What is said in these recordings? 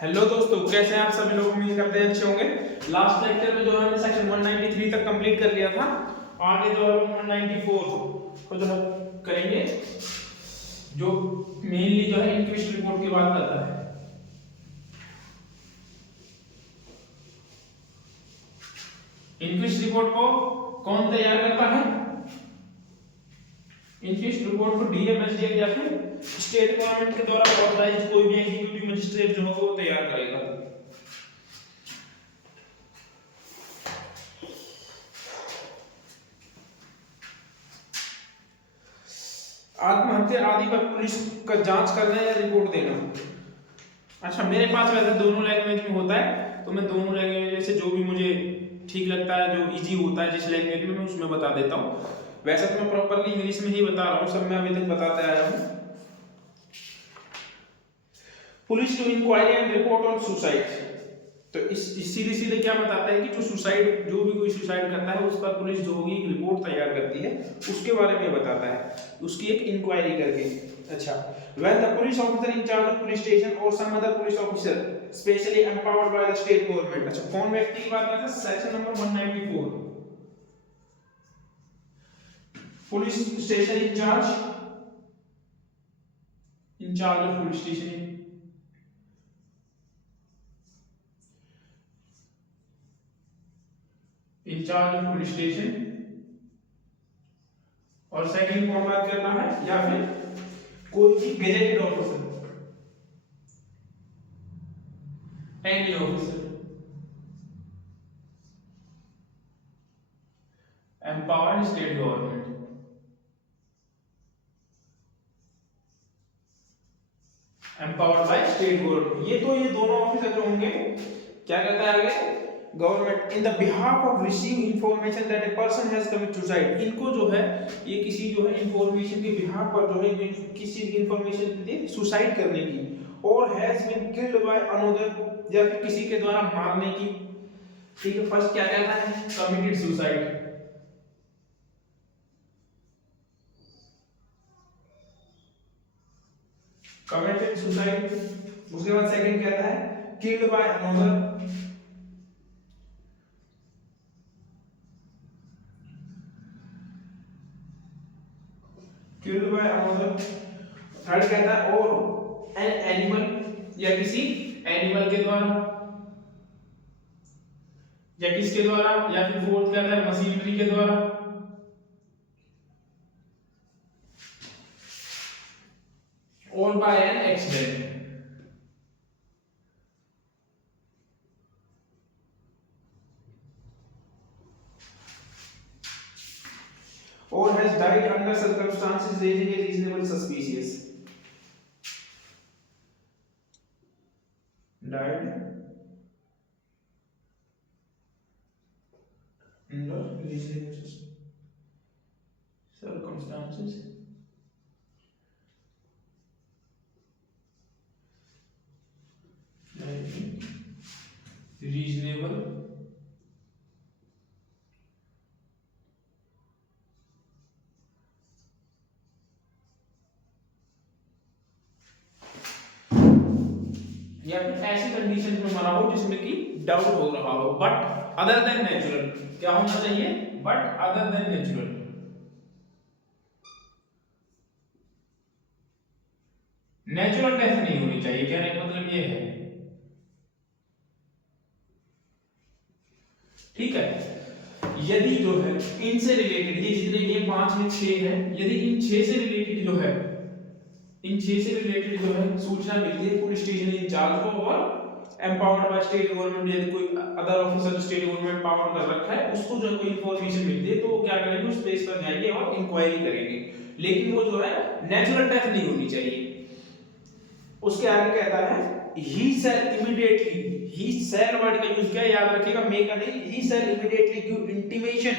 Hello दोस्तों, कैसे हैं आप सभी लोग। उम्मीद करते हैं अच्छे होंगे। लास्ट लेक्चर में जो है हमने सेक्शन 193 तक कंप्लीट कर लिया था। आगे जो है 194 को जो है करेंगे, जो मेनली जो है इंक्विस्ट रिपोर्ट की बात करता है। इंक्विस्ट रिपोर्ट को कौन तैयार करता है? इंक्विस्ट रिपोर्ट को डीएमएसडीएफ या फिर स्टेट गवर्नमेंट के द्वारा ऑथराइज्ड कोई भी एग्जीक्यूटिव मजिस्ट्रेट जो होगा वो तैयार करेगा। आत्महत्या आदि पर पुलिस का जांच करना या रिपोर्ट देना। अच्छा, मेरे पास वैसे दोनों लैंग्वेज में होता है, तो मैं दोनों लैंग्वेज से जो भी मुझे ठीक लगता है, जो इजी होता है जिस लैंग्वेज में, मैं उसमें बता देता हूँ। वैसे तो मैं प्रॉपरली इंग्लिश में ही बता रहा हूँ, सब मैं अभी तक बताते आया हूँ। Police to inquiry and report on suicide. तो इस सीधे सीधे क्या बताता है कि जो भी कोई सुसाइड करता है उस पर पुलिस जो होगी एक रिपोर्ट तैयार करती है, उसके बारे में बताता है, उसकी एक इंक्वायरी करके। अच्छा, when the police officer in charge of police station or some other police officer specially empowered by the state government। अच्छा, कौन व्यक्ति की बात करते हैं? Section number 194। Police station in charge of police station in charge of police station, और second कौन बात करना है? या फिर कोई भी gazetted officer, any officer empowered state government. Empowered by state government. ये दोनों ऑफिसर जो होंगे, क्या कहता है आगे? Government in the behalf of receive information that a person has commit suicide. इनको जो है, ये किसी जो है इंफॉर्मेशन के बिहाफ पर जो है किसी की इंफॉर्मेशन दी सुसाइड करने की, और has been killed by another, या फिर किसी के द्वारा मारने की। ठीक है, फर्स्ट क्या कहता है? Committed suicide. Committed suicide. उसके बाद सेकंड कहता है killed by another, killed by another. Third कहता है और एन एनिमल, या किसी एनिमल के द्वारा, या किसके द्वारा, या फिर फोर्थ कहता है मशीनरी के द्वारा, और by an accident. or has died under circumstances raising a reasonable suspicious। died under reasonable circumstances reasonable या फिर ऐसी कंडीशन में मरा हो जिसमें कि डाउट हो रहा हो, बट अदर देन नेचुरल। क्या होना चाहिए? But other than natural. Natural death नहीं होनी चाहिए, कहने का मतलब ये है। ठीक है, यदि जो है इनसे रिलेटेड, ये जितने ये 5 में 6 है, यदि इन 6 से रिलेटेड जो है, इन 6 से रिलेटेड जो है सूचना मिलती है पुलिस स्टेशन इंचार्ज को, और एम्पावर्ड बाय स्टेट गवर्नमेंट, यदि कोई other officer state government power कर रखा है, उसको जो कोई इंफॉर्मेशन मिलती है, तो वो क्या करेंगे? उस प्लेस पर जाएंगे और इंक्वायरी करेंगे। लेकिन वो जो है नेचुरल डेथ नहीं होनी चाहिए। उसके आगे कहता है he shall immediately, he shall word का यूज किया, याद रखिएगा, may का नहीं। he shall immediately give intimation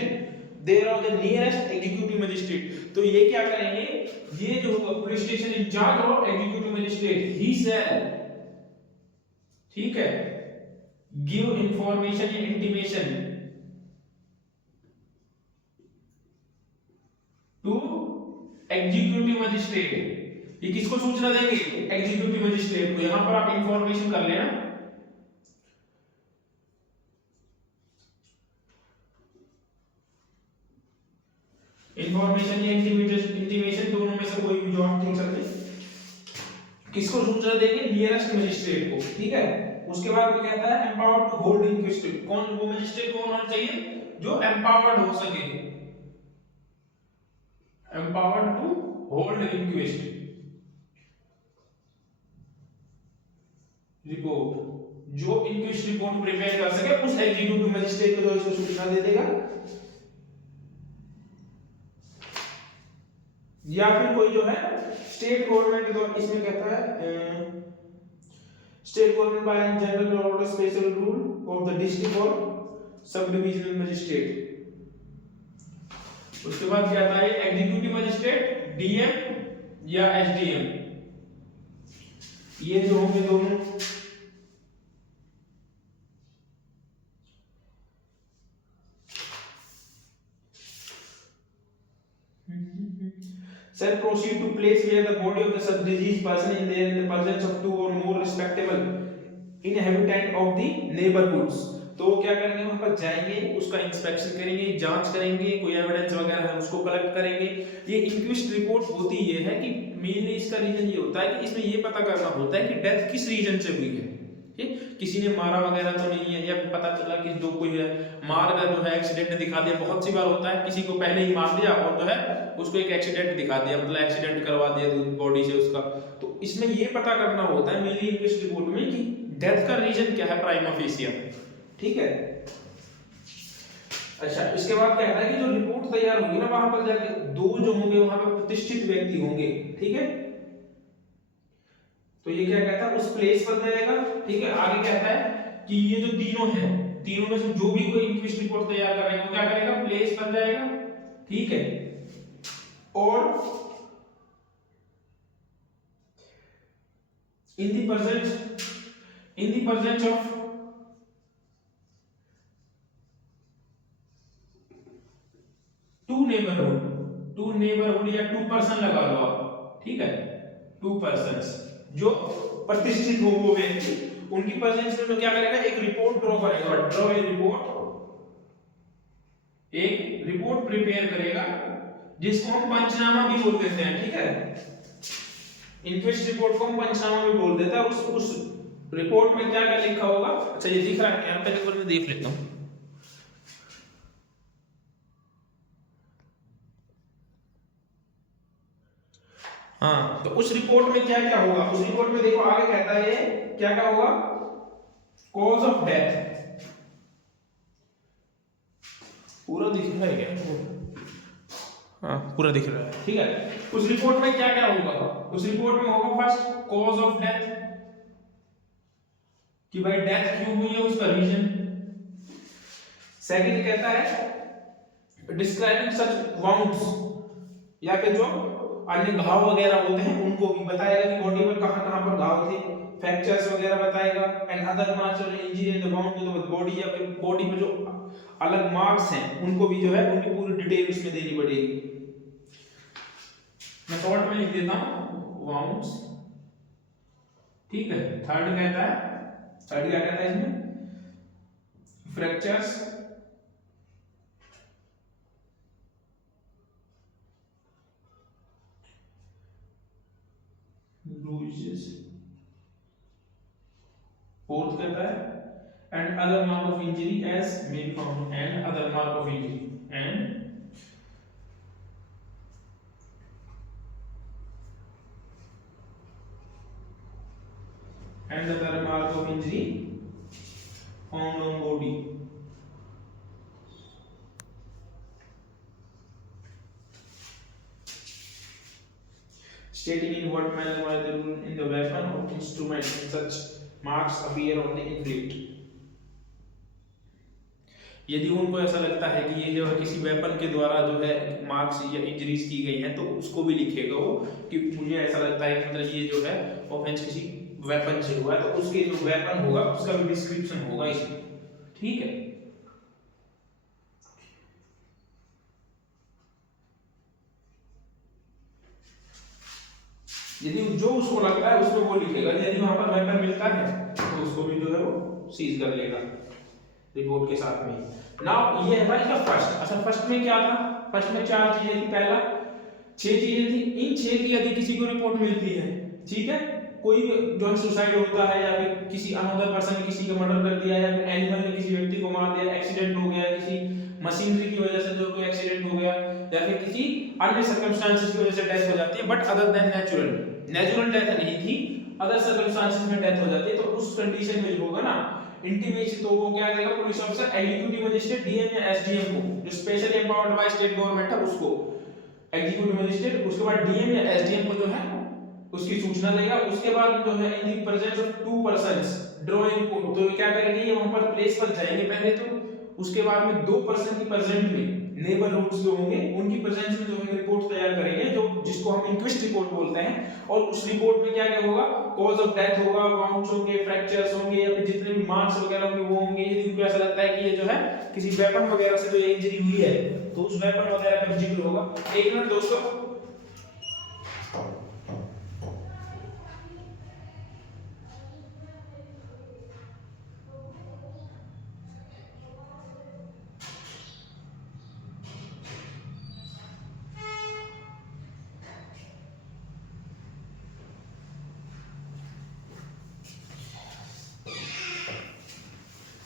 thereof the nearest executive magistrate। तो ये क्या करेंगे? ये जो होगा पुलिस स्टेशन इंचार्ज और एग्जीक्यूटिव मजिस्ट्रेट, he shall, ठीक है, give information या intimation to executive magistrate। ये किसको सूचना देंगे? एग्जीक्यूटिव मजिस्ट्रेट को। यहां पर आप इंफॉर्मेशन कर लेना, इंफॉर्मेशन या इंटीमेशन दोनों में से कोई भी जो आप देख सकते हैं। किसको सूचना देंगे? नियरेस्ट मजिस्ट्रेट को, ठीक है। उसके बाद वो कहता है एम्पावर्ड टू होल्ड इंक्विस्ट। कौन वो मजिस्ट्रेट कौन होना चाहिए? जो एम्पावर्ड हो सके, एम्पावर्ड टू होल्ड इंक्विस्ट रिपोर्ट, जो इंक्विस्ट रिपोर्ट प्रिपेयर कर सके उस एग्जीक्यूटिव मजिस्ट्रेट को जो इसको सूचना दे देगा। या फिर कोई जो है स्टेट गवर्नमेंट को, इसमें कहता है state government by general order special rule of the district और सब डिविजनल मजिस्ट्रेट। उसके बाद क्या आता है एग्जीक्यूटिव मजिस्ट्रेट, डीएम या एसडीएम, ये जो होंगे दोनों। shall proceed to place where the body of the such deceased person in there in the presence of two or more respectable inhabitant of the neighborhoods। तो वो क्या करेंगे? वहां पर जाएंगे, उसका इंस्पेक्शन करेंगे, जांच करेंगे, कोई एविडेंस वगैरह है उसको कलेक्ट करेंगे। ये इंक्विस्ट रिपोर्ट होती ये है कि मेनली इसका रीजन ये होता है कि इसमें ये पता करना होता है कि डेथ किस रीजन से हुई है। किसी ने मारा वगैरह तो नहीं है, या पता चला कि जो कोई है मार का जो है एक्सीडेंट दिखा दिया। बहुत सी बार होता है किसी को पहले ही मार दिया और जो है उसको एक एक्सीडेंट दिखा दिया, मतलब एक्सीडेंट करवा दिया बॉडी से उसका। तो इसमें ये पता करना होता है मेनली इंक्विस्ट रिपोर्ट में कि डेथ का रीजन क्या है प्राइमा फेसिया, ठीक है। अच्छा, इसके बाद क्या है कि जो रिपोर्ट तैयार होगी ना, वहां पर जाके दो जो होंगे वहां पर प्रतिष्ठित व्यक्ति होंगे, ठीक है। तो ये क्या कहता है? उस प्लेस पर जाएगा, ठीक है। आगे कहता है कि ये जो तीनों हैं, तीनों में से जो भी कोई इंक्विस्ट रिपोर्ट तैयार कर रहे हैं वो क्या करेगा? प्लेस पर जाएगा, ठीक है। और in the presence of two neighbourhood या टू पर्सन लगा लो आप, ठीक है। टू पर्सन्स जो प्रतिष्ठित हो वो व्यक्ति, उनकी प्रेजेंस में तो क्या करेगा? एक रिपोर्ट ड्रॉ करेगा, ड्रॉ ए रिपोर्ट, एक रिपोर्ट प्रिपेयर करेगा जिसको हम पंचनामा भी बोल देते हैं, ठीक है। इंक्विस्ट रिपोर्ट को हम पंचनामा भी बोल देते हैं। उस रिपोर्ट में क्या क्या लिखा होगा? अच्छा, ये दिख रहा है यहाँ पे, एक बार मैं देख लेता हूँ। हाँ, तो उस रिपोर्ट में क्या क्या होगा? उस रिपोर्ट में देखो आगे कहता है क्या क्या होगा? कॉज ऑफ डेथ, पूरा दिख रहा है क्या? हाँ, पूरा दिख रहा है, ठीक है। उस रिपोर्ट में क्या क्या होगा? उस रिपोर्ट में होगा फर्स्ट कॉज ऑफ डेथ, कि भाई डेथ क्यों हुई है, उसका रीजन। सेकंड कहता है डिस्क्राइबिंग सच वाउंड्स, या फिर जो अन्य घाव वगैरह होते हैं उनको भी बताएगा कि बॉडी में कहां-कहां पर घाव थे, फ्रैक्चर्स वगैरह बताएगा। एंड अदर मार्क्स और injury in the bound to the body, या फिर बॉडी में जो अलग मार्क्स हैं उनको भी जो है उनकी पूरी डिटेल इसमें देनी पड़ेगी। मैं शॉर्ट में लिख देता हूं वाउंड्स, ठीक है। थर्ड क्या कहता है इसमें? फ्रैक्चर्स, bruises, फोर्थ कहता है and other mark of injury as may be found, and other mark of injury and other mark of injury found on body। Stating in what manner was the rule in the weapon or instrument such marks appear on the inflict। यदि उनको ऐसा लगता है कि ये जो है किसी वेपन के द्वारा जो है मार्क्स या इंजरीज की गई हैं, तो उसको भी लिखेगा वो कि मुझे ऐसा लगता है कि मतलब ये जो है ऑफेंस किसी वेपन से हुआ है, तो उसके जो वेपन होगा उसका भी डिस्क्रिप्शन होगा इसमें, ठीक है। यदि जो उसको लगता है उसमें वो लिखेगा, यदि वहां पर वेपन मिलता है तो उसको भी जो है वो सीज कर लेगा रिपोर्ट के साथ में। नाउ ये है भाई इसका फर्स्ट। अच्छा फर्स्ट में क्या था, फर्स्ट में 4 चीजें थी, पहला 6 चीजें थी, इन 6 की यदि किसी को रिपोर्ट मिलती है, ठीक है, कोई जो है सुसाइड होता है या फिर किसी अनदर पर्सन ने किसी का मर्डर कर दिया या फिर एनिमल ने किसी व्यक्ति को मार दिया, एक्सीडेंट हो गया, किसी मशीनरी की वजह से जो कोई एक्सीडेंट हो गया या फिर किसी अन्य सर्कमस्टेंसेस की वजह से डेथ हो जाती है, but other than natural death नहीं थी, अदर सर्कमस्टेंसेस में डेथ हो जाती है, तो उस कंडीशन में जो होगा ना इंटीमेशन, तो वो क्या करेगा police officer executive magistrate DM या एसडीएम को, जो specially empowered by state government है उसको एग्जीक्यूटिव मजिस्ट्रेट, उसके बाद डीएम या एसडीएम को जो है उसकी सूचना देगा। उसके बाद जो है in the presence of two persons drawing को, तो क्या करेंगे ये वहां पर प्लेस पर जाएंगे पहले, तो उसके बाद में दो पर्सन की प्रेजेंट में नेबरहुड्स जो होंगे उनकी प्रेजेंस में जो है रिपोर्ट तैयार करेंगे, जो जिसको हम इंक्वेस्ट रिपोर्ट बोलते हैं, और उस रिपोर्ट में क्या क्या होगा, कॉज ऑफ डेथ होगा, वाउंड्स होंगे, फ्रैक्चर्स होंगे या फिर जितने भी मार्क्स वगैरह होंगे वो होंगे, यदि उनको ऐसा लगता है कि ये जो है किसी वेपन वगैरह से जो इंजरी हुई है तो उस वेपन वगैरह का जिक्र होगा। एक मिनट दोस्तों,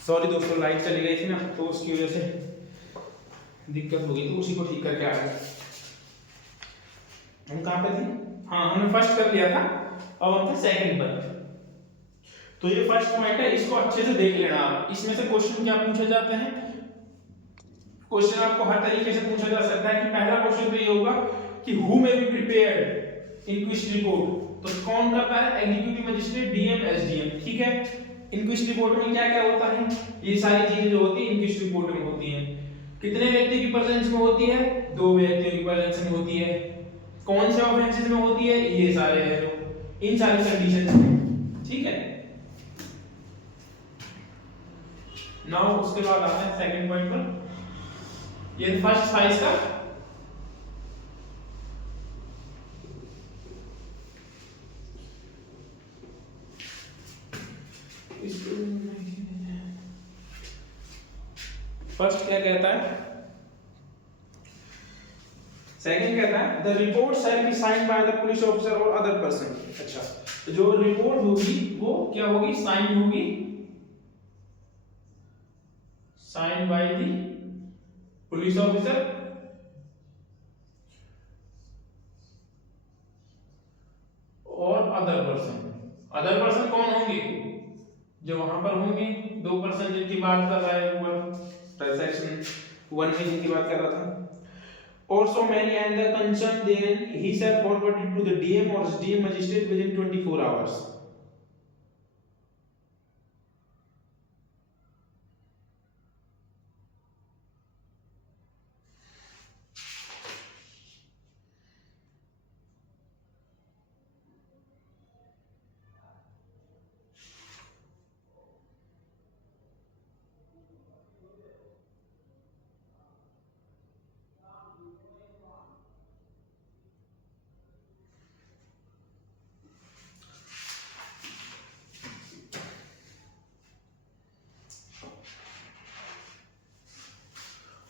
सॉरी दोस्तों लाइट चली गई थी ना तो उसकी वजह से दिक्कत हो गई, तो उसी को ठीक करके आ गए। हम कहाँ पे थे? हाँ हमने फर्स्ट कर लिया था, अब हम थे सेकंड पर। तो ये फर्स्ट पॉइंट है, इसको अच्छे से देख लेना आप। इसमें से क्वेश्चन क्या पूछे जाते हैं, क्वेश्चन आपको हर तरीके से पूछा जा सकता है कि पहला क्वेश्चन तो ये होगा कि who may be prepared inquest report, तो कौन करता है, एग्जीक्यूटिव मजिस्ट्रेट डीएम एसडीएम, ठीक है। इंक्वेस्ट रिपोर्ट में क्या क्या होता है, ये सारी चीजें जो होती है इंक्वेस्ट रिपोर्ट में होती हैं। कितने व्यक्ति की प्रेजेंस में होती है, 2 व्यक्तियों की प्रेजेंस में होती है। कौन से ऑफेंसेस में होती है, ये सारे हैं जो इन सारी कंडीशंस में, ठीक है। नाउ उसके बाद आते हैं सेकंड पॉइंट पर। ये फर्स्ट था इसका, फर्स्ट क्या कहता है, सेकंड कहता है the report shall be signed by the police officer और अदर पर्सन। अच्छा तो जो रिपोर्ट होगी वो क्या होगी, साइन होगी, sign by the police officer और अदर पर्सन कौन होंगे, जो वहां पर होंगे 2 पर्सन जिनकी बात कर रहा है ऊपर सेक्शन 1 में जिनकी बात कर रहा था। Also many and the concern then he shall forward it to the DM or SDM magistrate within 24 hours.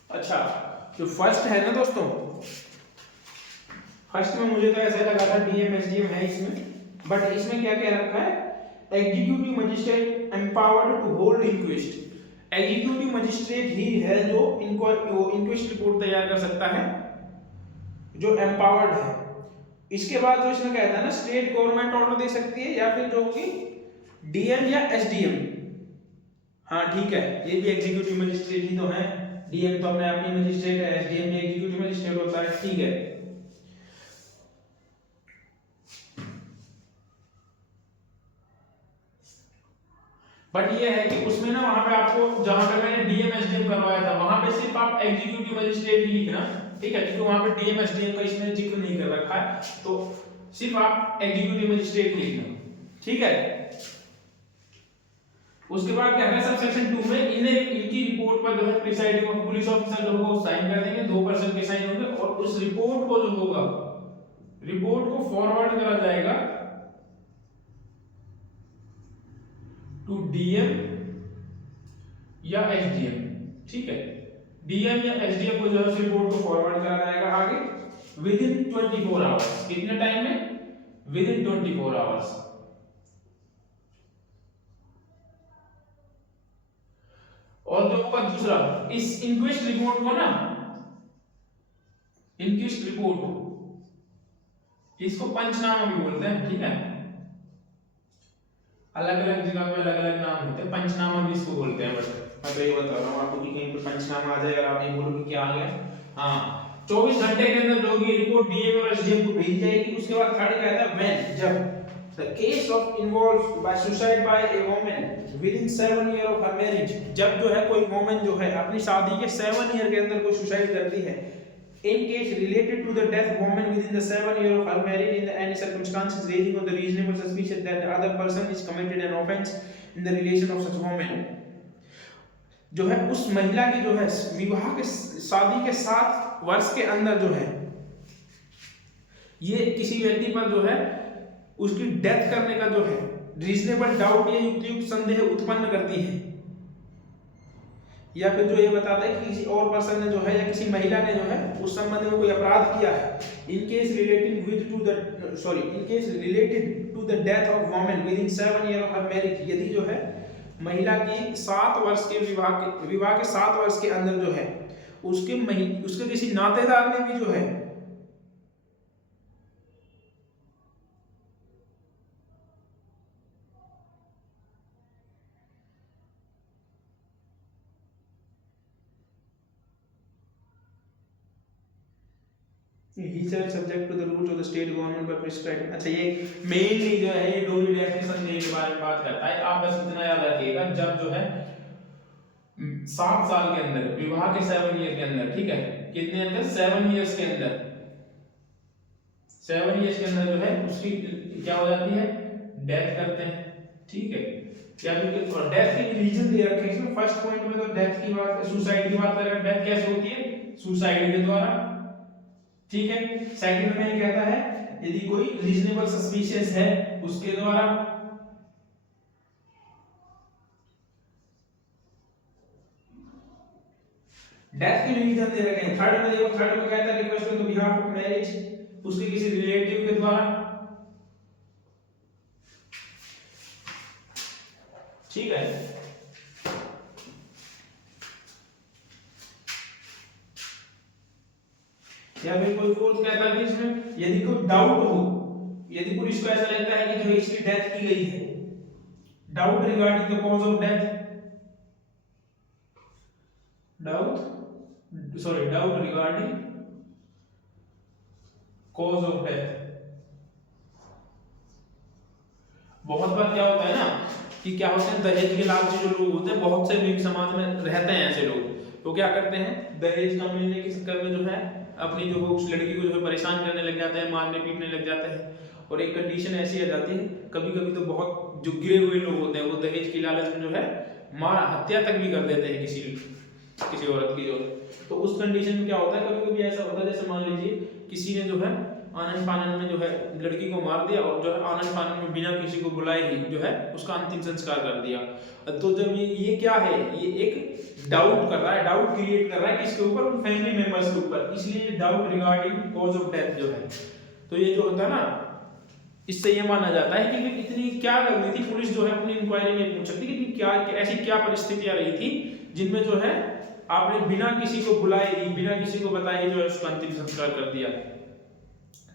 अच्छा जो फर्स्ट है ना दोस्तों, फर्स्ट में मुझे तो ऐसा लगा था डीएम एसडीएम है इसमें, बट इसमें क्या क्या रखा है, executive magistrate empowered to hold inquest. Executive magistrate ही है जो इनको इंक्वेस्ट रिपोर्ट तैयार कर सकता है, जो एम्पावर्ड है। इसके बाद जो इसमें कहता है ना स्टेट गवर्नमेंट ऑर्डर दे सकती है या फिर जो होगी डीएम या एसडीएम। हाँ ठीक है, ये भी एग्जीक्यूटिव मजिस्ट्रेट ही तो है, डीएम तो अपने आप ही मजिस्ट्रेट है, एसडीएम भी एग्जीक्यूटिव मजिस्ट्रेट होता है, ठीक है। बट ये है कि उसमें ना वहां पे आपको जहां पे मैंने डीएम एसडीएम करवाया था वहां पे सिर्फ आप एग्जीक्यूटिव मजिस्ट्रेट ही लिखना, ठीक है, क्योंकि वहां पे डीएम एसडीएम का इसमें जिक्र नहीं कर रखा है, तो सिर्फ आप एग्जीक्यूटिव मजिस्ट्रेट लिखना, ठीक है। उसके बाद क्या है सब सेक्शन 2 में इनकी रिपोर्ट पर जो है प्रिसाइडिंग पुलिस ऑफिसर जो होगा वो साइन कर देंगे, 2 पर्सन के साइन होंगे, और उस रिपोर्ट को जो होगा रिपोर्ट को फॉरवर्ड करा जाएगा टू डीएम या एसडीएम, ठीक है। डीएम या एसडीएम को जो है उस रिपोर्ट को फॉरवर्ड करा जाएगा आगे विद इन 24 आवर्स। कितने टाइम में? With in 24 hours. और जो होगा दूसरा, इस इंक्वेस्ट रिपोर्ट को ना, इंक्वेस्ट रिपोर्ट इसको पंचनामा भी बोलते हैं, ठीक है। अलग अलग जगह पे अलग अलग नाम होते हैं, पंचनामा भी इसको बोलते हैं। बट मैं तो ये बता रहा हूँ आपको कि कहीं पे पंचनामा आ जाएगा, आप ये बोलो कि क्या आ गया। हाँ, 24 घंटे के अंदर लोग ये रिपोर्ट डीएम और एसडीएम को भेज जाएगी। उसके बाद थर्ड कहता है व्हेन, जब the case of involved bye suicide bye a woman within 7 year of her marriage, जब जो है कोई वुमन जो है अपनी शादी के 7 ईयर के अंदर कोई सुसाइड करती है, in case related to the death of woman within the 7 year of her marriage in any circumstances raising of the reasonable suspicion that the other person is committed an offense in the relation of such woman, जो है उस महिला की जो है विवाह के शादी के 7 वर्ष के अंदर जो है ये किसी व्यक्ति पर जो है उसकी डेथ करने का जो है रीजनेबल डाउट या युक्तियुक्त संदेह उत्पन्न करती है, या फिर जो ये बताता है कि किसी और पर्सन ने जो है या किसी महिला ने जो है उस संबंध में कोई अपराध किया है। In case related to the death of woman within 7 year of her marriage, यदि जो है महिला की 7 वर्ष के विवाह के 7 वर्ष के अंदर जो है उसके किसी नातेदार ने भी जो है he shall subject to the rules of the state government by prescribed। अच्छा, ये मेनली जो है ये डोली डेफिनेशन के बारे में बात करता है। आप बस इतना याद रखिएगा, जब जो है 7 साल के अंदर विवाह के 7 ईयर के अंदर, ठीक है, कितने अंदर 7 इयर्स के अंदर, 7 इयर्स के अंदर जो है उसकी क्या हो जाती है, डेथ करते हैं, ठीक है। या फिर डेथ के रीजन दे रखे हैं इसमें। फर्स्ट पॉइंट में तो डेथ की बात, सुसाइड की बात कर रहे हैं। डेथ कैसे होती है? सुसाइड के द्वारा, ठीक है। सेकंड में कहता है यदि कोई रीजनेबल सस्पिशियस है उसके द्वारा, डेथ के रीजन दे रखे हैं। थर्ड में देखो, थर्ड में कहता है request on the behalf of marriage, उसके किसी रिलेटिव के द्वारा, ठीक है। या फिर कोई फोर्स कहता है इसमें यदि कोई डाउट हो, यदि पुलिस को ऐसा लगता है कि जो इसकी डेथ की गई है, doubt regarding the cause of death, doubt regarding cause of death. बहुत बार क्या होता है ना कि क्या होते हैं, दहेज के लालची जो लोग होते हैं, बहुत से भी समाज में रहते हैं ऐसे लोग, तो क्या करते हैं दहेज कम मिलने के चक्कर में जो है अपनी जो उस लड़की को जो है परेशान करने लग जाते हैं, मारने पीटने लग जाते हैं। और एक कंडीशन ऐसी आ जाती है, कभी कभी तो बहुत जो गिरे हुए लोग होते हैं वो दहेज की लालच में जो है मार हत्या तक भी कर देते हैं किसी औरत की जो। तो उस कंडीशन में क्या होता है, कभी कभी ऐसा होता है जैसे मान लीजिए किसी ने जो है आनन फानन में जो है लड़की को मार दिया और जो है आनन फानन में बिना किसी को बुलाए ही जो है उसका अंतिम संस्कार कर दिया। तो जब ये क्या है, ये एक डाउट कर रहा है, डाउट क्रिएट कर रहा है किसके ऊपर, उन फैमिली मेंबर्स के ऊपर, इसलिए doubt regarding cause of death जो है। तो ये जो होता है ना, इससे ये माना जाता है कि इतनी क्या गलती थी, पुलिस जो है अपनी इंक्वायरी में पूछ सकती है कि क्या ऐसी क्या परिस्थितियां रही थी जिनमें जो है आपने बिना किसी को बुलाए ही, बिना किसी को बताए जो है उसका अंतिम संस्कार कर दिया।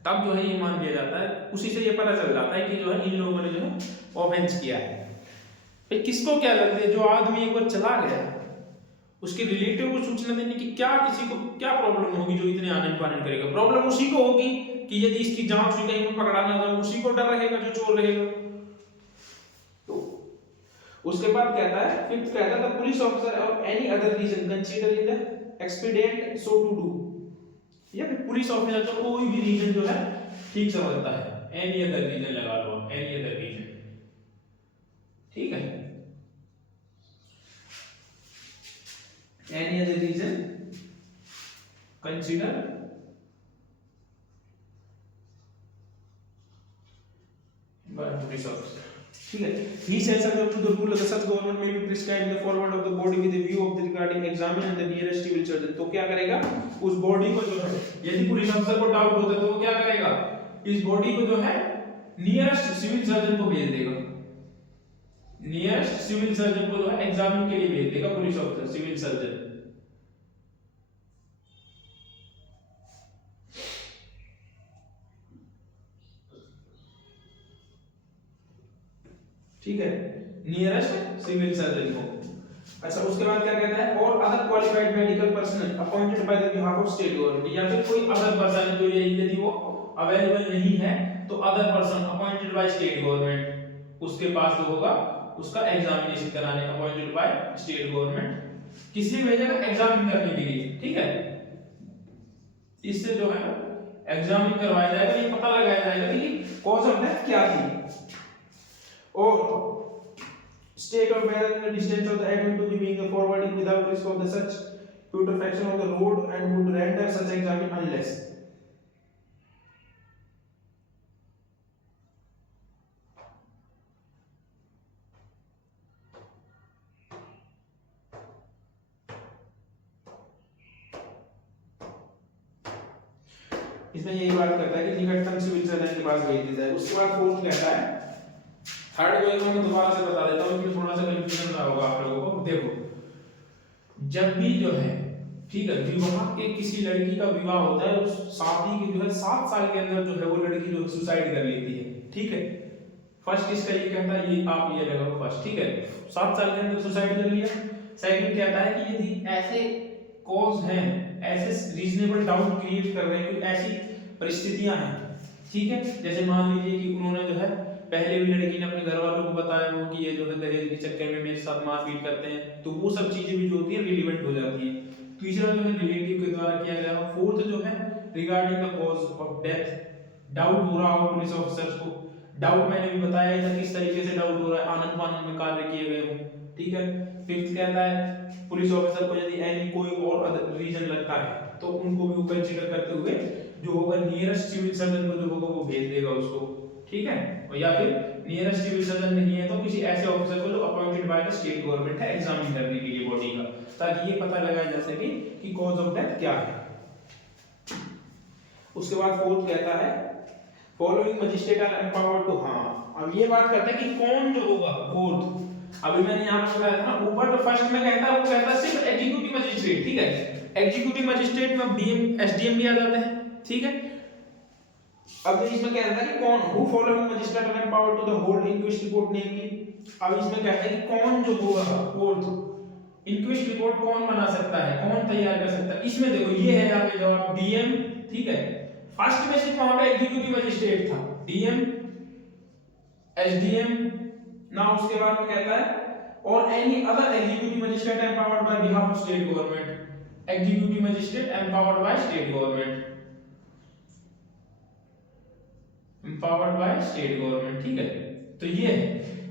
तब जो है ये मान लिया जाता है, उसी से ये पता चल जाता है कि जो है इन लोगों ने जो है ऑफेंस किया है। भाई किसको क्या लगता है, जो आदमी एक बार चला गया उसके रिलेटिव को सूचना देने की क्या, किसी को क्या प्रॉब्लम होगी जो इतने आनन फानन करेगा? प्रॉब्लम उसी को होगी कि यदि इसकी जांच हुई कहीं पर पकड़ा ना जाए, उसी को डर रहेगा जो चोर रहेगा। तो उसके बाद कहता है, फिफ्थ कहता है द पुलिस ऑफिसर और any other reason consider in the expedient so to do, या फिर पुलिस ऑफिसर तो कोई भी रीजन जो है ठीक समझता है, एनी अदर रीजन लगा लो, एनी अदर रीजन, ठीक है। Any other reason consider by police officer। ठीक है। He shall subject to the rule of the such government may be prescribed in the forward of the body with a view of the regarding examine and the nearest civil surgeon। तो क्या करेगा, उस body को जो है, यदि police अफसर को डाउट होता है तो वो क्या करेगा, इस बॉडी को जो है नियरेस्ट सिविल सर्जन को भेज देगा, नियरेस्ट सिविल सर्जन को जो है एग्जामिन के लिए भेज देगा पुलिस ऑफिसर, सिविल सर्जन। ठीक है, नियरेस्ट सिविल सर्जन को। अच्छा, उसके बाद क्या कहता है, और other qualified medical personnel appointed by the behalf of state government, या फिर कोई अदर पर्सन जो ये यदि वो अवेलेबल नहीं है तो other person appointed by state government, उसके पास जो होगा उसका एग्जामिनेशन कराने, अपॉइंटेड बाय स्टेट गवर्नमेंट, किसी भेजेगा एग्जामिन करने के लिए। ठीक है, इससे जो है एग्जामिन करवाया जाएगा, ये पता लगाया जाएगा कि कॉज ऑफ डेथ क्या थी, और state of whether the distance of the admin to be being forwarding without risk of the such putrefaction of the road and would render such examine unless। इसमें यही बात करता है कि निकटतम सिविल सर्जन के पास भेज दिया जाए। उसके बाद फोर्थ कहता है, थर्ड को मैं दोबारा से बता देता हूं कि थोड़ा सा कंफ्यूजन रहा होगा आप लोगों को। देखो, जब भी जो है, ठीक है, विवाह के किसी लड़की का विवाह होता है, उस शादी के जो है 7 साल के अंदर जो है वो लड़की जो सुसाइड कर लेती है। ठीक है, फर्स्ट इसका ये कहता है, ये आप ये लगाओ फर्स्ट। ठीक है, 7 साल के अंदर सुसाइड कर लिया। सेकंड कहता है कि यदि ऐसे कॉज हैं, ऐसे रीजनेबल डाउट क्रिएट कर रहे हैं, कोई ऐसी परिस्थितियां हैं, ठीक है, जैसे मान लीजिए कि उन्होंने जो है पहले भी लड़की ने अपने घर वालों को बताया हो कि ये जो है दहेज के चक्कर में मेरे साथ मारपीट करते हैं, तो वो सब चीजें भी जो होती है रिलेवेंट हो जाती है। तीसरा जो है रिलेटिव के द्वारा किया गया। फोर्थ जो है regarding the cause of death, doubt हो रहा हो पुलिस ऑफिसर्स को, डाउट मैंने भी बताया था किस तरीके से डाउट हो रहा है, आनंद फानंद में कार्य किए गए हो। ठीक है, फिफ्थ कहता है पुलिस ऑफिसर को यदि एनी कोई और रीजन लगता है तो उनको भी कंसीडर करते हुए जो होगा नियरेस्ट सिविल सर्जन को जो होगा वो भेज देगा उसको। ठीक है, और या फिर नियरेस्ट सिविल सर्जन नहीं है तो किसी ऐसे ऑफिसर को जो appointed by the state government है एग्जामिन करने के लिए बॉडी का, ताकि ये पता लगाया जा सके कि कॉज ऑफ डेथ क्या है। उसके बाद फोर्थ कहता है following magistrate are empowered to, हाँ अब ये बात करता है कि कौन जो होगा फोर्थ, अभी मैंने यहां पर बताया था ना ऊपर, तो फर्स्ट में कहता है वो कहता है सिर्फ एग्जीक्यूटिव मजिस्ट्रेट। ठीक है, एग्जीक्यूटिव मजिस्ट्रेट में डीएम एसडीएम भी आ जाते हैं। ठीक है, अब इसमें क्या रहता है कि कौन, who following magistrate are empowered to the hold inquest report namely. अब इसमें कहता है कि कौन जो होगा फोर्थ इंक्वेस्ट रिपोर्ट कौन बना सकता है, कौन तैयार कर सकता है। इसमें देखो ये है यहाँ पे जवाब डीएम। ठीक है, फर्स्ट में सिर्फ वहां पे एग्जीक्यूटिव मजिस्ट्रेट था, डीएम एसडीएम ना, उसके बाद में कहता है और any other executive magistrate empowered bye behalf of state government, executive magistrate empowered by state government, empowered by state government. ठीक है, तो ये है,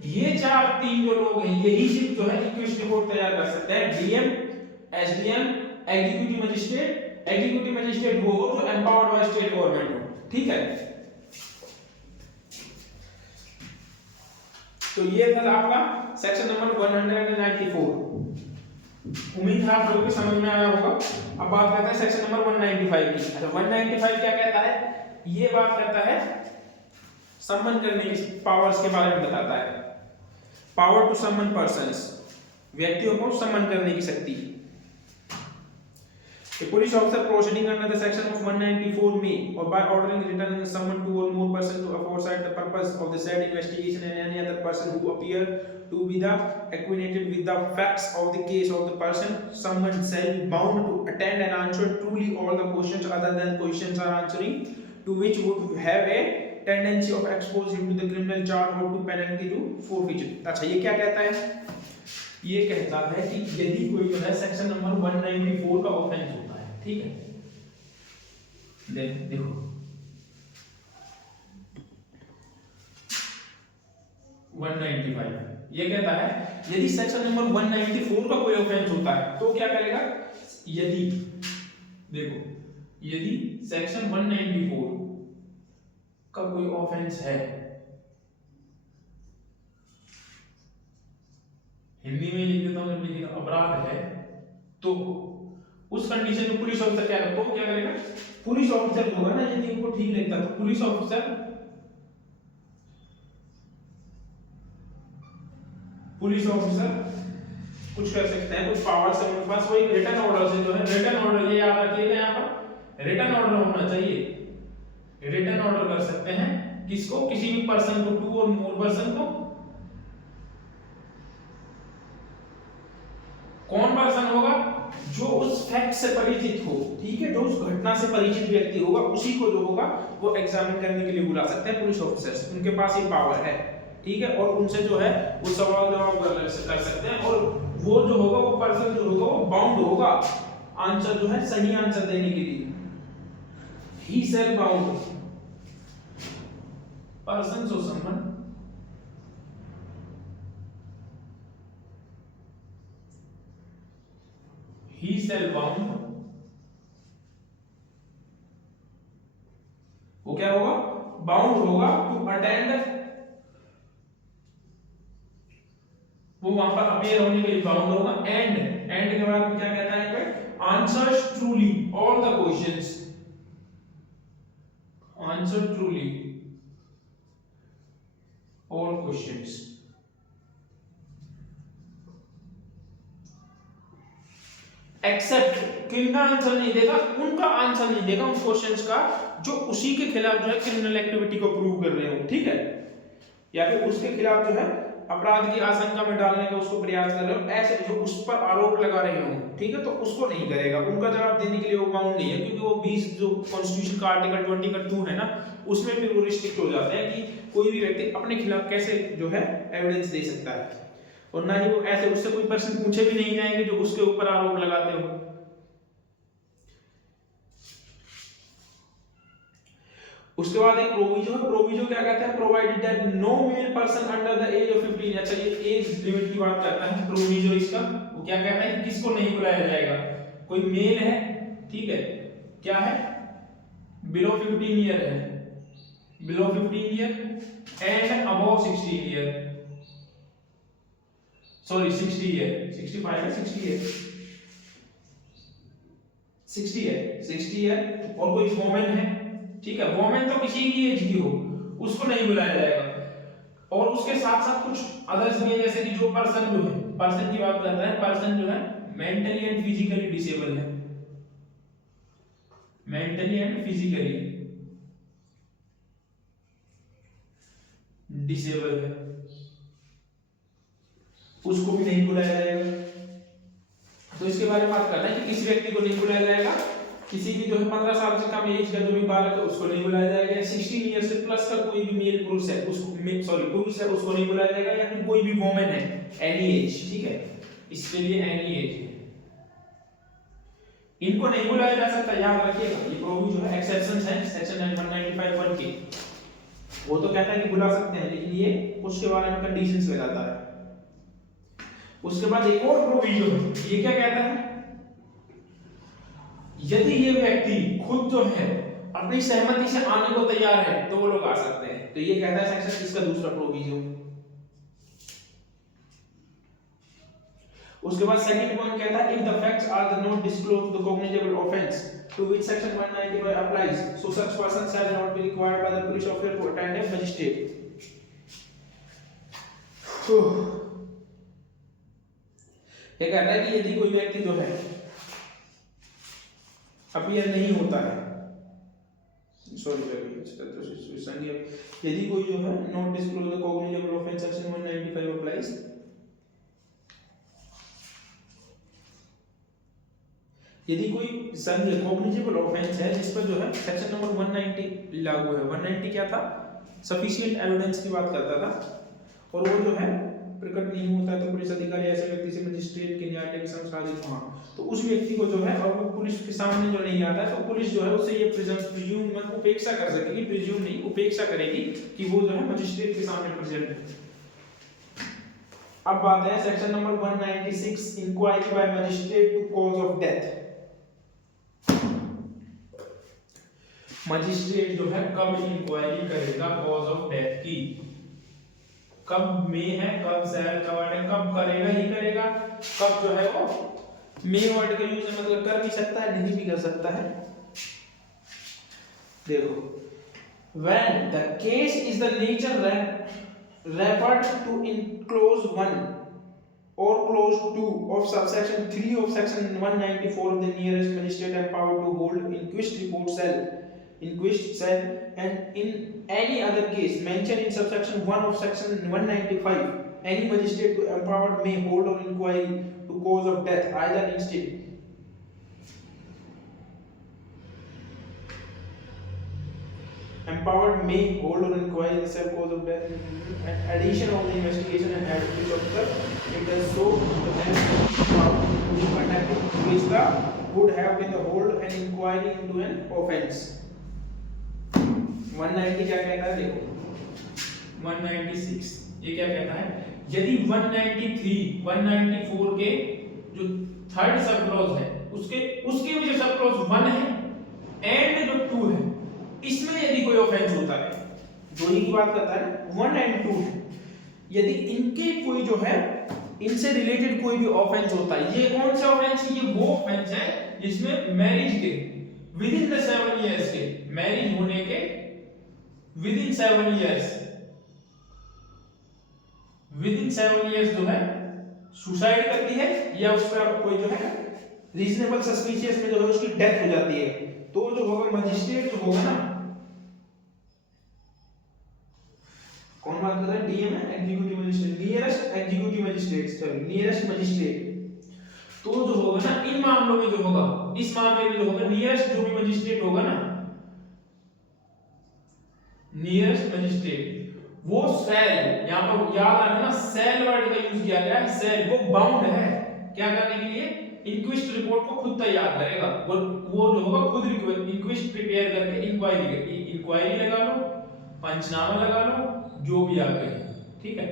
ये चार तीन जो लोग हैं यही सिर्फ जो है इंक्वेस्ट रिपोर्ट तैयार कर सकते हैं, DM SDM executive magistrate. Executive magistrate वो हो जो एम्पावर्ड बाय स्टेट गवर्नमेंट हो। ठीक है, तो ये था आपका सेक्शन नंबर 194। उम्मीद है आप लोगों को समझ में आया होगा। अब बात करते हैं सेक्शन नंबर 195 की। अच्छा, 195 क्या कहता है, ये बात करता है सम्मन करने की पावर्स के बारे में बताता है। पावर टू सम्मन पर्संस, व्यक्तियों को सम्मन करने की शक्ति। A police officer proceeding under the section of 194 may, or by ordering written summon two or more persons to aforesaid the purpose of the said investigation and any other person who appear to be the acquainted with the facts of the case of the person summoned shall be bound to attend and answer truly all the questions other than questions are answering to which would have a tendency of expose him to the criminal charge or to penalty to forfeiture। अच्छा, ये क्या कहता है, ये कहता है कि यदि कोई जो है सेक्शन नंबर 194 का ऑफेंस होता है, ठीक है, देखो 195 ये कहता है यदि सेक्शन नंबर 194 का कोई ऑफेंस होता है तो क्या करेगा, यदि देखो यदि सेक्शन 194 का कोई ऑफेंस है हिंदी में लिख देता हूँ, जब लिखेगा अपराध है तो उस कंडीशन में पुलिस ऑफिसर क्या करेगा, पुलिस ऑफिसर होगा ना, यदि उनको ठीक लगता तो पुलिस ऑफिसर कुछ कर सकते हैं, कुछ पावर से उनके पास, वो एक रिटन ऑर्डर से जो है, रिटन ऑर्डर, ये याद रखिएगा, यहाँ पर रिटन ऑर्डर होना चाहिए, रिटन ऑर्डर कर सकते हैं किसको, किसी भी पर्सन को, 2 और मोर पर्सन को। कौन पर्सन होगा, जो उस फैक्ट से परिचित हो, ठीक है, जो उस घटना से परिचित व्यक्ति होगा, उसी को जो होगा वो एग्जामिन करने के लिए बुला सकते हैं पुलिस ऑफिसर्स, उनके पास ये पावर है, ठीक है, और उनसे जो है वो सवाल जवाब कर सकते हैं, और वो जो होगा, वो पर्सन जो होगा वो बाउंड होगा आंसर जो है सही आंसर देने के लिए, he shall bound person so someone he shall bound, वो क्या होगा, बाउंड होगा टू अटेंड, वो वहां पर अपीयर होने के लिए बाउंड होगा, एंड के बाद में क्या कहता है, answers truly all the questions, answer truly all questions, except, किनका आंसर नहीं देगा, उनका आंसर नहीं देगा, उन क्वेश्चंस का जो उसी के खिलाफ जो है क्रिमिनल एक्टिविटी को प्रूव कर रहे हो, ठीक है, या फिर उसके खिलाफ जो है अपराध की आशंका में डालने का उसको प्रयास कर रहे हो, ऐसे जो उस पर आरोप लगा रहे हो, ठीक है, तो उसको नहीं करेगा, उनका जवाब देने के लिए वो बाउंड नहीं है, क्योंकि वो 20 जो कॉन्स्टिट्यूशन का आर्टिकल 20 का 2 है ना, उसमें भी वो रिस्ट्रिक्ट हो जाते हैं कि कोई भी व्यक्ति अपने खिलाफ कैसे जो है एविडेंस दे सकता है, और ना ही वो ऐसे उससे कोई प्रश्न पूछे भी नहीं जाएंगे जो उसके ऊपर आरोप लगाते हो। उसके बाद एक प्रोविजो है, प्रोविजो क्या कहता है, provided that no male person under the age of 15, अच्छा ये एज लिमिट की बात करता है प्रोविजो इसका, वो क्या कहता है कि किसको नहीं बुलाया जाएगा, कोई मेल है, ठीक है, क्या है, बिलो 15 ईयर है, below 15 year and above 16 year, sorry 60 year, 65 है, 60 है, 60 है, 60 है, और कोई वोमेन है, ठीक है, वोमेन तो किसी की एज की हो, उसको नहीं बुलाया जाएगा, और उसके साथ साथ कुछ अदर्स भी है, जैसे कि जो पर्सन जो है, पर्सन की बात कर रहे हैं, पर्सन जो है मेंटली एंड फिजिकली डिसेबल है, मेंटली एंड फिजिकली डिसेबल है, उसको भी नहीं बुलाया जाएगा। तो इसके बारे में बात करना है कि किस व्यक्ति को नहीं बुलाया जाएगा, किसी भी जो है 15 साल से कम एज का जो भी बालक है उसको नहीं बुलाया जाएगा, 16 ईयर से प्लस का कोई भी मेल पुरुष है उसको, सॉरी पुरुष है उसको नहीं बुलाया जाएगा, या फिर कोई भी वुमेन है एनी एज, ठीक है, इसके लिए एनी एज इनको नहीं बुलाया जा सकता, याद रखिएगा, ये प्रोविजन जो है एक्सेप्शंस है सेक्शन 195 के, वो तो कहता है कि बुला सकते हैं, लेकिन ये उसके बारे में कंडीशंस लगाता है। उसके बाद एक और प्रोविजन है, ये क्या कहता है, यदि ये व्यक्ति खुद जो है अपनी सहमति से आने को तैयार है तो वो लोग आ सकते हैं, तो ये कहता है सेक्शन इसका दूसरा प्रोविजन। उसके बाद सेकंड पॉइंट कहता है, if the facts are not disclosed the cognizable offence to which section 195 applies, so such person shall not be required by the police officer to attend a magistrate. ये कहता है कि यदि कोई व्यक्ति जो है अपीयर नहीं होता है, यदि कोई जो है not disclose the cognizable offence section 195 applies, यदि कोई कॉग्निजेबल ऑफेंस है जिस पर जो है सेक्शन नंबर 190 लागू है, 190 क्या था, सफिशिएंट एविडेंस की बात करता था, और वो जो है प्रकट नहीं होता है तो पुलिस अधिकारी ऐसे व्यक्ति से मजिस्ट्रेट के न्यायालय के समक्ष हाजिर हुआ, तो उस व्यक्ति को जो है, और वो पुलिस के सामने जो नहीं आता है तो पुलिस जो है उससे ये प्रिज्यूम उपेक्षा कर सकेगी, प्रिज्यूम नहीं उपेक्षा करेगी कि वो जो है मजिस्ट्रेट के सामने प्रेजेंट है। अब बात है section number 196 inquiry by magistrate to cause of death. Magistrate जो है कब इंक्वायरी करेगा कॉज ऑफ डेथ की, कब मे है, कब शैल का वर्ड है, कब करेगा ही करेगा, कब जो है वो मे वर्ड का यूज मतलब कर भी सकता है, नहीं भी कर सकता है। देखो when the case is the nature referred to in clause 1 or clause 2 of subsection 3 of section 194 of the nearest magistrate empowered to hold inquest report cell and in any other case mentioned in subsection 1 of section 195 any magistrate empowered may hold on inquiry to cause of death either instead empowered may hold on inquiry the cell cause of death and addition of the investigation and advocate of the it does so the power to be conducted which the would have been the hold an inquiry into an offense 190 क्या कहता है देखो 196 ये क्या कहता है यदि 193 194 के जो थर्ड सब क्लॉज है उसके में जो सब क्लॉज 1 है एंड जो 2 है इसमें यदि कोई ऑफेंस होता है जो ही की बात करता है 1 एंड 2 यदि इनके कोई जो है इनसे रिलेटेड कोई भी ऑफेंस होता है ये कौन सा ऑफेंस है ये वो ऑफेंस है जिसमें मैरिज के विद इन द 7 इयर्स के मैरिज होने के विद इन 7 इयर्स जो है सुसाइड करती है या उसका कोई जो है रीजनेबल सस्पिशियस में जो है उसकी डेथ हो जाती है तो जो होगा मजिस्ट्रेट जो होगा ना कौन बात कर रहा है डीएम है एग्जीक्यूटिव मजिस्ट्रेट नियरेस्ट मजिस्ट्रेट तो जो होगा ना इन मामलों में जो होगा इस मामले में जो होगा नियरेस्ट जो भी मजिस्ट्रेट होगा ना नियरेस्ट मजिस्ट्रेट वो सेल यहां पर याद रखना सेल वर्ड का यूज किया गया है सेल वो बाउंड है क्या करने के लिए इंक्विस्ट रिपोर्ट को खुद तैयार करेगा वो जो होगा खुद इंक्विस्ट प्रिपेयर करके इंक्वायरी लगा लो पंचनामा लगा लो जो भी आप कहें ठीक है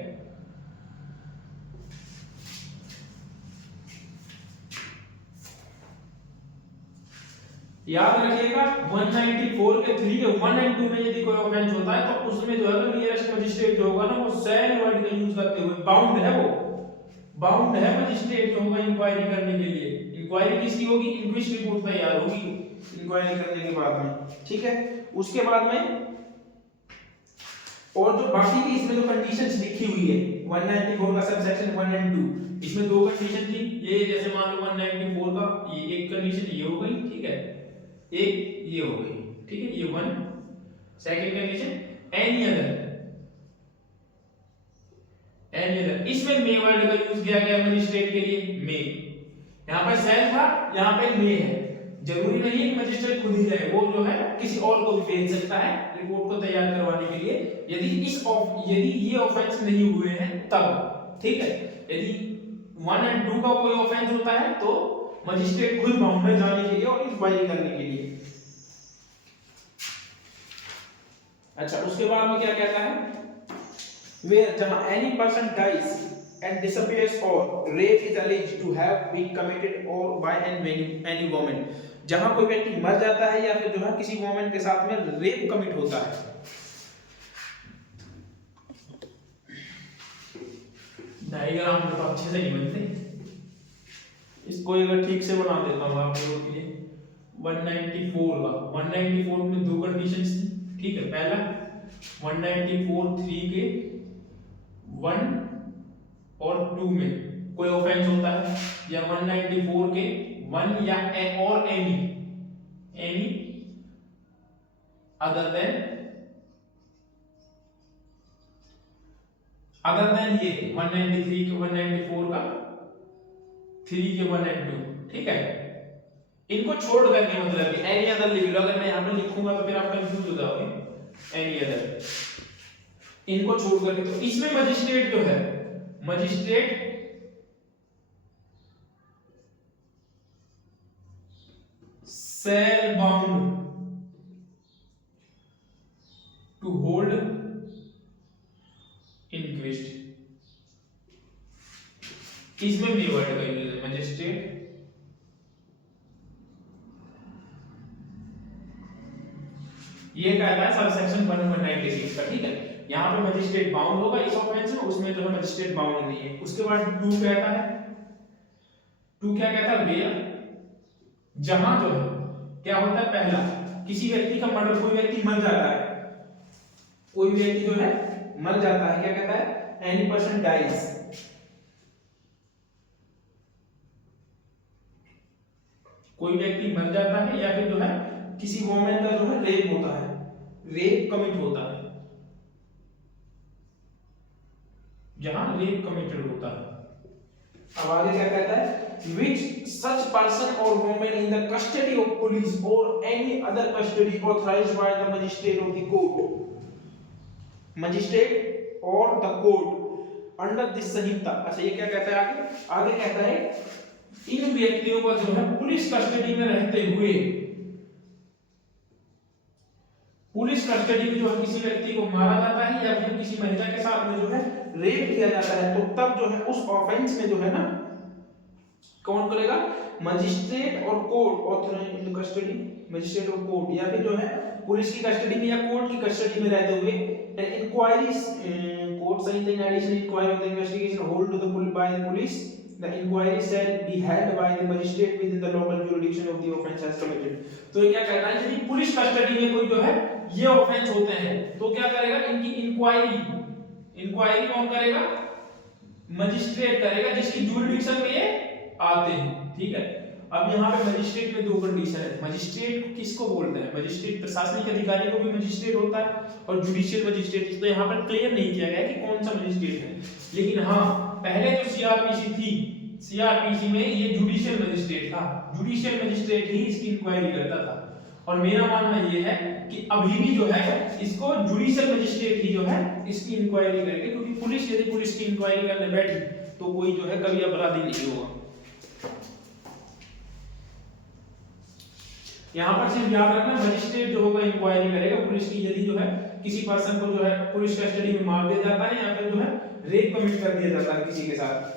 याद रखिएगा 194 के 3 के 1 एंड 2 में यदि कोई ऑफेंस होता है तो उसमें जो है नियरेस्ट मजिस्ट्रेट जो होगा ना वो सेल वर्ड का यूज करते हुए बाउंड है मजिस्ट्रेट जो होगा इंक्वायरी करने के लिए इंक्वायरी किसकी होगी इंक्विस्ट रिपोर्ट तैयार होगी इंक्वायरी करने के बाद में ठीक है उसके बाद में और जो बाकी की इसमें जो कंडीशंस लिखी हुई है 194 का सबसेक्शन 1 एंड 2 इसमें दो कंडीशन थी ये जैसे मान लो 194 का ये एक कंडीशन ये हो गई ठीक है एक ये हो गई ठीक है ये 1 सेकंड कंडीशन एनी अदर इसमें मे वर्ड का यूज किया गया मजिस्ट्रेट के लिए मे यहां पर सेल था यहां पे मे है जरूरी नहीं है कि मजिस्ट्रेट खुद ही जाए वो जो है किसी और को भी भेज सकता है रिपोर्ट को तैयार करवाने के लिए यदि ये ऑफेंस नहीं हुए हैं तब ठीक है यदि 1 एंड 2 का कोई ऑफेंस होता है तो मजिस्ट्रेट खुद बाउंड है जाने के लिए और इंक्वायरी करने के लिए अच्छा उसके बाद में क्या कहता है where जहां any person dies and disappears or rape is alleged to have been committed or by any woman जहां कोई व्यक्ति मर जाता है या फिर जो है किसी वुमन के साथ में रेप कमिट होता है डायग्राम तो अच्छे से नहीं बनते इसको अगर ठीक से बना देता हूं आप लोगों के लिए 194 में दो कंडीशंस थी ठीक है पहला 194 3 के 1 और 2 में कोई ऑफेंस होता है या 194 के 1 या और एनी अदर देन ये 193 के 194 का 3 के 1 एंड 2 ठीक है इनको छोड़ करके मतलब कि एनी अदर लिख लो अगर मैं यहां पे लिखूंगा तो फिर आप कंफ्यूज हो जाओगे एनी अदर इनको छोड़ करके तो इसमें मजिस्ट्रेट जो है magistrate shall bound to hold inquest इसमें भी वर्ड का यूज है मजिस्ट्रेट ये कहता है सबसेक्शन 196 का ठीक है यहां पे मजिस्ट्रेट बाउंड होगा इस ऑफेंस में मजिस्ट्रेट बाउंड नहीं है। उसके बाद 2 कहता है, 2 क्या कहता है, वेयर, जहां जो है क्या होता है, पहला किसी व्यक्ति का मर्डर, कोई व्यक्ति मर जाता है, कोई व्यक्ति जो है मर जाता है, क्या कहता है, एनी पर्सन डाइज, कोई व्यक्ति मर जाता है या फिर जो है किसी वोमेन का जो है रेप होता है, रेप कमिट होता है, जहां रेप कमिटेड होता है। अब आगे क्या कहता है, which such person or woman in the custody of police or any other custody authorized by the magistrate of the court, magistrate or the court under this संहिता। अच्छा ये क्या कहता है आगे, आगे कहता है इन व्यक्तियों को जो है पुलिस कस्टडी में रहते हुए, पुलिस कस्टडी में जो है किसी व्यक्ति को मारा जाता है या फिर किसी महिला के साथ में जो है रेप किया जाता है, तो तब जो है उस ऑफेंस में जो है ना कौन करेगा, मजिस्ट्रेट और कोर्ट ऑथराइज्ड इन कस्टडी, मजिस्ट्रेट और कोर्ट, या फिर जो है पुलिस की कस्टडी में या कोर्ट की कस्टडी में रहते हुए इंक्वायरीज, कोर्ट संहिता in addition inquiry of the investigation hold to the police by the police, the inquiry shall be held by the magistrate within the local jurisdiction of the offence as committed। तो ये क्या कहता है, यदि police custody में कोई जो है ये ऑफेंस होते हैं तो क्या करेगा, इनकी इंक्वायरी, इंक्वायरी कौन करेगा, मजिस्ट्रेट करेगा जिसकी जुरिडिक्शन में ये आते हैं, ठीक है। अब यहाँ पे मजिस्ट्रेट में 2 कंडीशन है। मजिस्ट्रेट किसको बोलते हैं, मजिस्ट्रेट प्रशासनिक अधिकारी को भी मजिस्ट्रेट होता है और जुडिशियल मजिस्ट्रेट, तो यहाँ पर क्लियर नहीं किया गया कि कौन सा मजिस्ट्रेट है, लेकिन हाँ पहले जो सीआरपीसी थी, सीआरपीसी में ये जुडिशियल मजिस्ट्रेट था, जुडिशियल मजिस्ट्रेट ही इसकी इंक्वायरी करता था। और मेरा मानना ये है कि अभी भी जो है इसको जुडिशियल मजिस्ट्रेट ही जो है इसकी इंक्वायरी करेगी, क्योंकि पुलिस यदि पुलिस की इंक्वायरी करने बैठी तो कोई जो है कभी अपराधी नहीं होगा। यहाँ पर सिर्फ याद रखना, मजिस्ट्रेट जो होगा इंक्वायरी करेगा पुलिस की, यदि जो है किसी पर्सन को जो है पुलिस कस्टडी में मार दिया जाता है या फिर जो है रेप कमिट कर दिया जाता है किसी के साथ।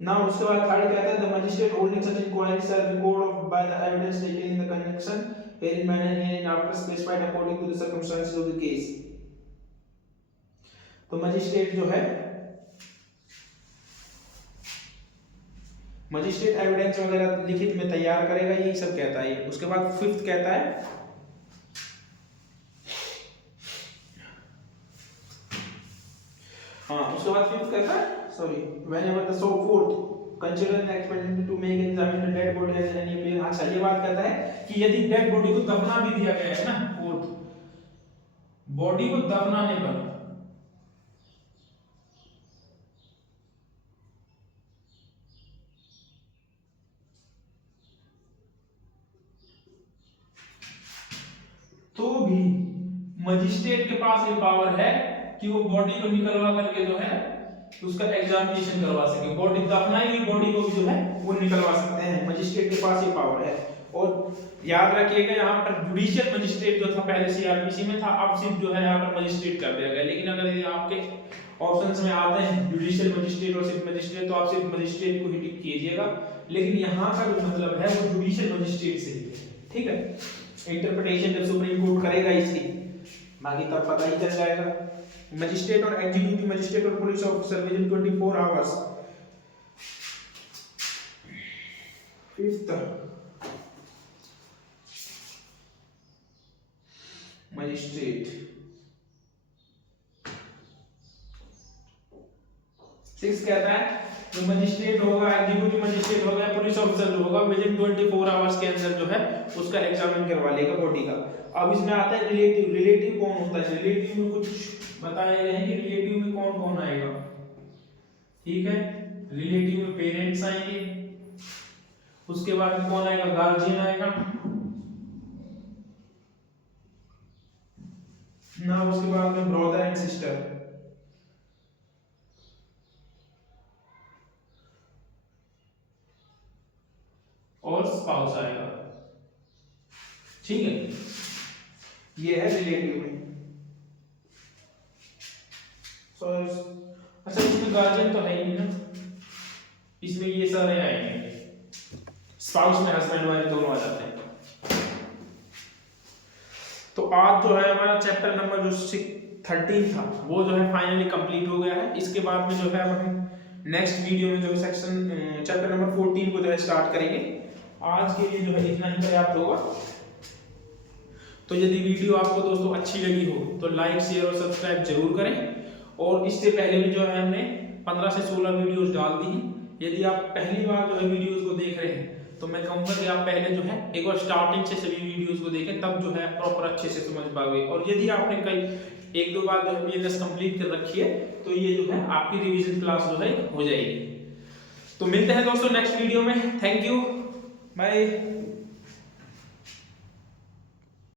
नाउ उसके बाद थर्ड कहता है, the magistrate holding such inquiry shall record off by the evidence taken in the connection herein manner hereinafter specified according to the circumstances of the case. तो magistrate जो है, magistrate evidence वगैरह लिखित में तैयार करेगा, यही सब कहता है। उसके बाद फिफ्थ कहता है, हाँ उसके बाद फिफ्थ कहता है, sorry, whenever the so forth consider an expedient to make an examine the dead body as any appear। हाँ ये बात कहता है कि यदि डेड बॉडी को दफना भी दिया गया है ना, फोर्थ, बॉडी को दफनाने पर तो भी मजिस्ट्रेट के पास ये पावर है कि वो बॉडी को निकलवा करके जो है उसका एग्जामिनेशन करवा सके, बॉडी दफनाई हुई बॉडी को भी जो है वो निकलवा सकते हैं, मजिस्ट्रेट के पास ये पावर है। और याद रखिएगा यहाँ पर जुडिशियल मजिस्ट्रेट जो था पहले सीआरपीसी में था, अब सिर्फ जो है यहाँ पर मजिस्ट्रेट कर दिया गया। लेकिन अगर ये आपके ऑप्शंस में आते हैं जुडिशियल मजिस्ट्रेट और सिर्फ मजिस्ट्रेट, तो आप सिर्फ मजिस्ट्रेट को ही टिक कीजिएगा, लेकिन यहाँ का जो मतलब है वो जुडिशियल मजिस्ट्रेट से ही है, ठीक है। इंटरप्रिटेशन जब सुप्रीम कोर्ट करेगा इसकी, बाकी तब पता ही चल जाएगा। मजिस्ट्रेट और एग्जीक्यूटिव मजिस्ट्रेट और police officer with in 24 hours. Fifth magistrate. Six कहता है जो मजिस्ट्रेट होगा, एग्जीक्यूटिव मजिस्ट्रेट होगा, पुलिस ऑफिसर जो होगा विद इन 24 आवर्स के अंदर जो है उसका एग्जामिन करवा लेगा बॉडी का। अब इसमें आता है रिलेटिव। रिलेटिव कौन होता है, रिलेटिव में कुछ बताए गए हैं कि रिलेटिव में कौन कौन आएगा, ठीक है। रिलेटिव में पेरेंट्स आएंगे, उसके बाद में कौन आएगा, गार्जियन आएगा ना, उसके बाद में ब्रदर एंड सिस्टर, और स्पाउस आएगा, ठीक है। ये है रिलेटिव में। सॉरी, अच्छा इसमें गार्जियन तो है ही ना, इसमें ये सारे आएंगे, स्पाउस में हस्बैंड वाइफ दोनों आ जाते हैं। तो आज जो है हमारा चैप्टर नंबर जो 13 था वो जो है फाइनली कंप्लीट हो गया है। इसके बाद में जो है अब हम नेक्स्ट वीडियो में जो है सेक्शन चैप्टर नंबर 14 को जो है स्टार्ट करेंगे। आज के लिए जो है इतना ही पर्याप्त होगा। तो यदि वीडियो आपको दोस्तों अच्छी लगी हो तो लाइक शेयर और सब्सक्राइब जरूर करें। और इससे पहले भी जो है हमने 15 से 16 वीडियोस डाल दी हैं। यदि आप पहली बार जो है वीडियोस को देख रहे हैं तो मैं कहूँगा कि आप पहले जो है एक बार स्टार्टिंग से सभी वीडियोस को देखें, तब जो है प्रॉपर अच्छे से समझ पाओगे। और यदि आपने कई एक दो बार जो है बीएनएस कंप्लीट कर रखी है तो ये जो है आपकी रिवीजन क्लास जो है हो जाएगी। तो मिलते हैं दोस्तों नेक्स्ट वीडियो में। Thank you, bye.